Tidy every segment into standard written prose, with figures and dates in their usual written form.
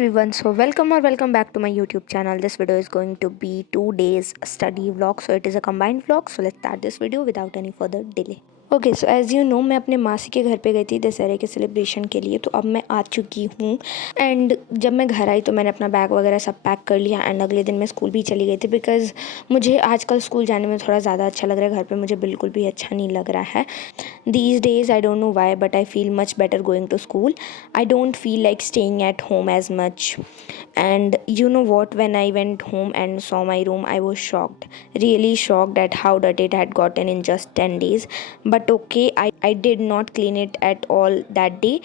everyone, so welcome back to my YouTube channel. This video is going to be 2 days study vlog, so it is a combined vlog. So let's start this video without any further delay. Okay, so as you know मैं अपने मासी के घर पे गई थी दशहरे के सेलिब्रेशन के लिए। तो अब मैं आ चुकी हूँ एंड जब मैं घर आई तो मैंने अपना बैग वगैरह सब पैक कर लिया एंड अगले दिन मैं स्कूल भी चली गई थी बिकॉज़ मुझे आजकल स्कूल जाने में थोड़ा ज़्यादा अच्छा लग रहा है। घर पे मुझे बिल्कुल भी अच्छा नहीं लग रहा है these days. I don't know why, but I feel much better going to school. I don't feel like staying at home as much. And you know what, when I went home and saw my room, I was shocked, really shocked at how dirty it had gotten in just 10 days. But okay, I did not clean it at all that day.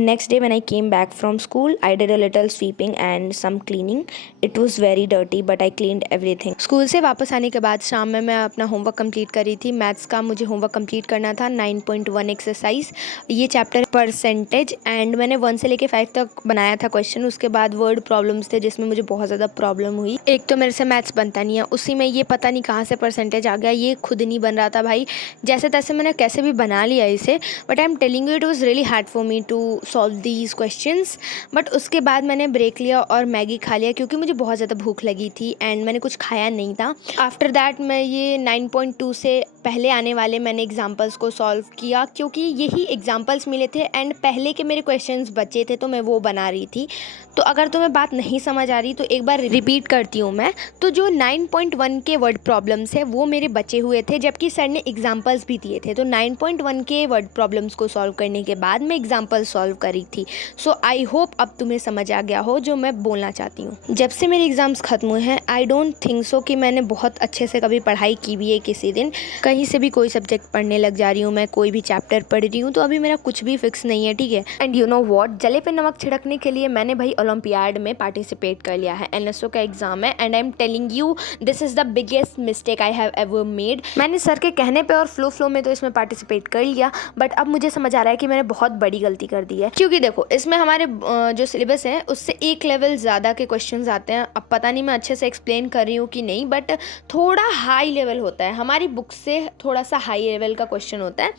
Next day when I came back from school, I did a little sweeping and some cleaning. It was very dirty but I cleaned everything. School से वापस आने के बाद शाम में मैं अपना homework complete कर रही थी। मैथ्स का मुझे होमवर्क कंप्लीट करना था 9.1 एक्सरसाइज, ये चैप्टर परसेंटेज, एंड मैंने 1 से लेके 5 तक बनाया था क्वेश्चन। उसके बाद वर्ड प्रॉब्लम्स थे जिसमें मुझे बहुत ज़्यादा प्रॉब्लम हुई। एक तो मेरे से मैथ्स बनता नहीं है, उसी में ये पता नहीं कहाँ से परसेंटेज आ गया, ये खुद नहीं बन रहा था भाई। जैसे तैसे मैंने कैसे भी बना लिया इसे, but I am telling you it was really hard for me to solve these questions. But उसके बाद मैंने ब्रेक लिया और मैगी खा लिया क्योंकि मुझे बहुत ज़्यादा भूख लगी थी एंड मैंने कुछ खाया नहीं था। आफ्टर दैट मैं ये 9.2 से पहले आने वाले मैंने एग्जाम्पल्स को सॉल्व किया क्योंकि यही एग्जाम्पल्स मिले थे एंड पहले के मेरे क्वेश्चंस बचे थे तो मैं वो बना रही थी। तो अगर तुम्हें बात नहीं समझ आ रही तो एक बार रिपीट करती हूँ मैं। तो जो 9.1 के वर्ड प्रॉब्लम्स है वो मेरे बचे हुए थे जबकि सर ने एग्जाम्पल्स भी दिए थे। तो 9.1 के वर्ड प्रॉब्लम्स को सॉल्व करने के बाद मैं एग्जाम्पल सॉल्व करी थी। सो आई होप अब तुम्हें समझ आ गया हो जो मैं बोलना चाहती हूँ। जब से मेरे एग्जाम्स खत्म हुए हैं आई डोंट थिंक सो कि मैंने बहुत अच्छे से कभी पढ़ाई की भी है। किसी दिन कहीं से भी कोई सब्जेक्ट पढ़ने लग जा रही हूँ, मैं कोई भी चैप्टर पढ़ रही हूँ, तो अभी मेरा कुछ भी फिक्स नहीं है, ठीक है। एंड यू नो व्हाट, जले पे नमक छिड़कने के लिए मैंने भाई ओलंपियाड में पार्टिसिपेट कर लिया है। एनएसओ का एग्जाम है and I am telling you this is the biggest mistake I have ever made. मैंने सर के कहने पे और फ्लो में तो इसमें पार्टिसिपेट कर लिया, बट अब मुझे समझ आ रहा है कि मैंने बहुत बड़ी गलती कर दी है। क्योंकि देखो इसमें हमारे जो सिलेबस है उससे एक लेवल ज़्यादा के क्वेश्चंस आते हैं। अब पता नहीं मैं अच्छे से एक्सप्लेन कर रही हूँ कि नहीं, बट थोड़ा हाई लेवल होता है, हमारी बुक से थोड़ा सा हाई लेवल का क्वेश्चन होता है।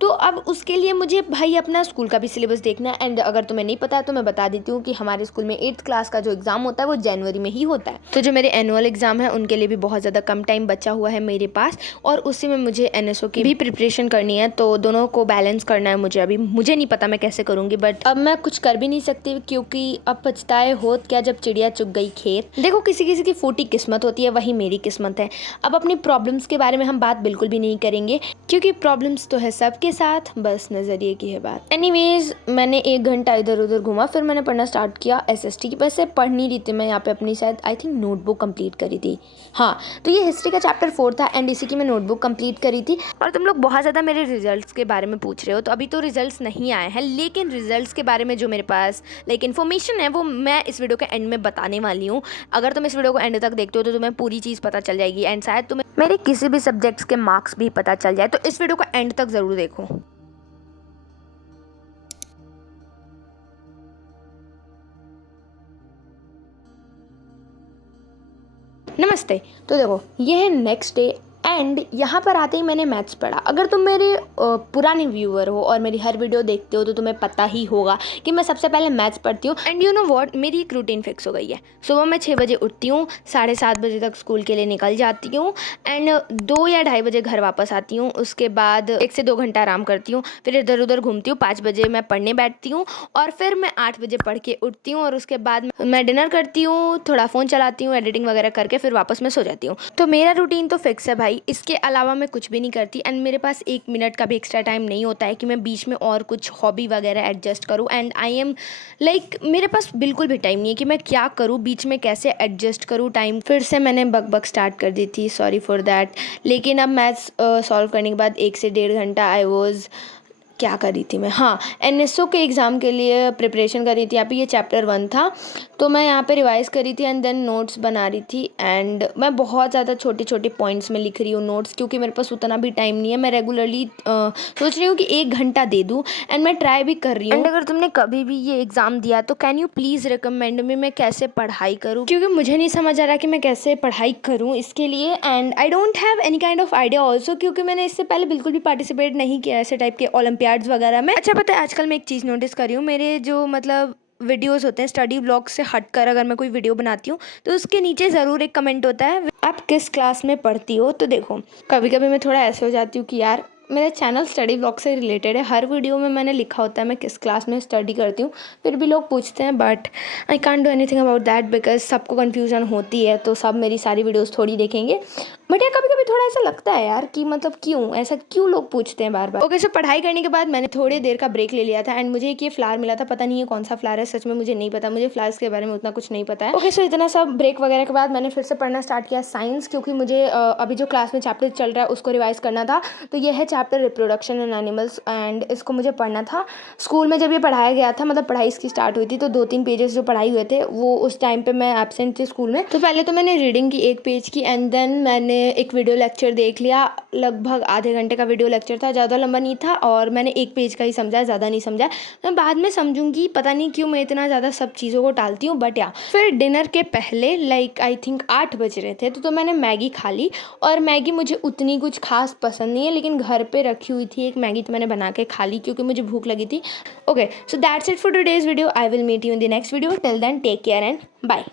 तो अब उसके लिए मुझे भाई अपना स्कूल का भी सिलेबस देखना है। एंड अगर तुम्हें नहीं पता है तो मैं बता देती हूँ कि हमारे स्कूल में 8th क्लास का जो एग्ज़ाम होता है वो जनवरी में ही होता है। तो जो मेरे एनुअल एग्ज़ाम है उनके लिए भी बहुत ज़्यादा कम टाइम बचा हुआ है मेरे पास और उसी में मुझे एनएसओ की भी प्रिपरेशन करनी है। तो दोनों को बैलेंस करना है मुझे। अभी मुझे नहीं पता मैं कैसे करूँगी, बट अब मैं कुछ कर भी नहीं सकती क्योंकि अब पछताए होत क्या जब चिड़िया चुग गई खेत। देखो किसी किसी की फूटी किस्मत होती है, वही मेरी किस्मत है। अब अपनी प्रॉब्लम्स के बारे में हम बात बिल्कुल भी नहीं करेंगे क्योंकि प्रॉब्लम्स तो है सबके साथ, बस नज़रिए की है बात। एनीवेज मैंने 1 घंटा इधर उधर घूमा, फिर मैंने पढ़ना स्टार्ट किया एसएसटी की। वैसे पढ़ नहीं रही थी मैं यहाँ पे, अपनी शायद आई थिंक नोटबुक कंप्लीट करी थी। हाँ, तो ये हिस्ट्री का चैप्टर 4 था एंड इसी की मैं नोटबुक कंप्लीट करी थी। और तुम लोग बहुत ज़्यादा मेरे रिजल्ट्स के बारे में पूछ रहे हो, तो अभी तो रिजल्ट्स नहीं आए हैं, लेकिन रिजल्ट्स के बारे में जो मेरे पास लाइक इन्फॉर्मेशन है वो मैं इस वीडियो के एंड में बताने वाली हूँ। अगर तुम इस वीडियो को एंड तक देखते हो तो तुम्हें पूरी चीज़ पता चल जाएगी एंड शायद तुम्हें मेरे किसी भी सब्जेक्ट्स के मार्क्स भी पता चल जाए। तो इस वीडियो को एंड तक ज़रूर देखो। नमस्ते। तो देखो ये है नेक्स्ट डे एंड यहाँ पर आते ही मैंने मैथ्स पढ़ा। अगर तुम मेरे पुराने व्यूअर हो और मेरी हर वीडियो देखते हो तो तुम्हें पता ही होगा कि मैं सबसे पहले मैथ्स पढ़ती हूँ। एंड यू नो व्हाट, मेरी एक रूटीन फिक्स हो गई है। सुबह मैं 6 बजे उठती हूँ, 7:30 बजे तक स्कूल के लिए निकल जाती हूँ एंड 2 या 2:30 बजे घर वापस आती हूँ। उसके बाद 1 से 2 घंटा आराम करती हूँ, फिर इधर उधर घूमती हूँ। 5 बजे मैं पढ़ने बैठती हूँ और फिर मैं 8 बजे पढ़ के उठती हूँ और उसके बाद मैं डिनर करती हूँ, थोड़ा फ़ोन चलाती हूँ, एडिटिंग वगैरह करके फिर वापस मैं सो जाती हूँ। तो मेरा रूटीन तो फिक्स है भाई, इसके अलावा मैं कुछ भी नहीं करती। एंड मेरे पास 1 मिनट का भी एक्स्ट्रा टाइम नहीं होता है कि मैं बीच में और कुछ हॉबी वगैरह एडजस्ट करूँ। एंड आई एम लाइक मेरे पास बिल्कुल भी टाइम नहीं है कि मैं क्या करूँ, बीच में कैसे एडजस्ट करूँ टाइम। फिर से मैंने बक स्टार्ट कर दी थी, सॉरी फॉर दैट। लेकिन अब मैथ्स सॉल्व करने के बाद 1 से 1.5 घंटा आई वॉज क्या कर रही थी मैं, हाँ, एनएसओ के एग्ज़ाम के लिए प्रिपरेशन कर रही थी। यहाँ पे ये चैप्टर 1 था तो मैं यहाँ पे रिवाइज़ कर रही थी एंड देन नोट्स बना रही थी। एंड मैं बहुत ज़्यादा छोटे छोटे पॉइंट्स में लिख रही हूँ नोट्स क्योंकि मेरे पास उतना भी टाइम नहीं है। मैं रेगुलरली सोच रही हूँ कि 1 घंटा दे दूँ एंड मैं ट्राई भी कर रही हूँ। एंड अगर तुमने कभी भी ये एग्ज़ाम दिया तो कैन यू प्लीज़ रिकमेंड मी मैं कैसे पढ़ाई करूँ, क्योंकि मुझे नहीं समझ आ रहा कि मैं कैसे पढ़ाई करूँ इसके लिए। And I don't have any kind of idea also क्योंकि मैंने इससे पहले बिल्कुल भी पार्टिसिपेट नहीं किया ऐसे टाइप के ओलंपियाड्स वगैरह में। अच्छा पता है आजकल मैं एक चीज़ नोटिस कर रही हूँ, मेरे जो मतलब वीडियोस होते हैं स्टडी व्लॉग से हटकर अगर मैं कोई वीडियो बनाती हूँ तो उसके नीचे ज़रूर एक कमेंट होता है आप किस क्लास में पढ़ती हो। तो देखो कभी कभी मैं थोड़ा ऐसे हो जाती हूँ कि यार मेरा चैनल स्टडी व्लॉग से रिलेटेड है, हर वीडियो में मैंने लिखा होता है मैं किस क्लास में स्टडी करती हूँ, फिर भी लोग पूछते हैं but I can't do anything about that because सबको कन्फ्यूजन होती है तो सब मेरी सारी वीडियोस थोड़ी देखेंगे। बट यार कभी कभी थोड़ा ऐसा लगता है यार कि मतलब क्यों लोग पूछते हैं बार बार। ओके सो पढ़ाई करने के बाद मैंने थोड़ी देर का ब्रेक ले लिया था एंड मुझे एक ये फ्लावर मिला था, पता नहीं है कौन सा फ्लावर है, सच में मुझे नहीं पता, मुझे फ्लावर्स के बारे में उतना कुछ नहीं पता है। ओके सो इतना सब ब्रेक वगैरह के बाद मैंने फिर से पढ़ना स्टार्ट किया साइंस, क्योंकि मुझे अभी जो क्लास में चैप्टर चल रहा है उसको रिवाइज करना था। तो ये है chapter reproduction in animals and इसको मुझे पढ़ना था। स्कूल में जब ये पढ़ाया गया था, मतलब पढ़ाई इसकी स्टार्ट हुई थी, तो 2-3 पेजेस जो पढ़ाई हुए थे वो उस टाइम पे मैं एब्सेंट थी स्कूल में। तो पहले तो मैंने रीडिंग की 1 पेज की एंड देन मैंने एक वीडियो लेक्चर देख लिया, लगभग आधे घंटे का वीडियो लेक्चर था, ज़्यादा लंबा नहीं था और मैंने 1 पेज का ही समझा, ज़्यादा नहीं समझा। मैं बाद में समझूंगी, पता नहीं क्यों मैं इतना ज़्यादा सब चीज़ों को टालती हूँ। बट या फिर डिनर के पहले लाइक आई थिंक 8 बज रहे थे तो मैंने मैगी खा ली। और मैगी मुझे उतनी कुछ खास पसंद नहीं है, लेकिन घर पे रखी हुई थी एक मैगी तो मैंने बना के खा ली क्योंकि मुझे भूख लगी थी। Okay so that's it for today's video, I will meet you in the next video, till then take care and bye.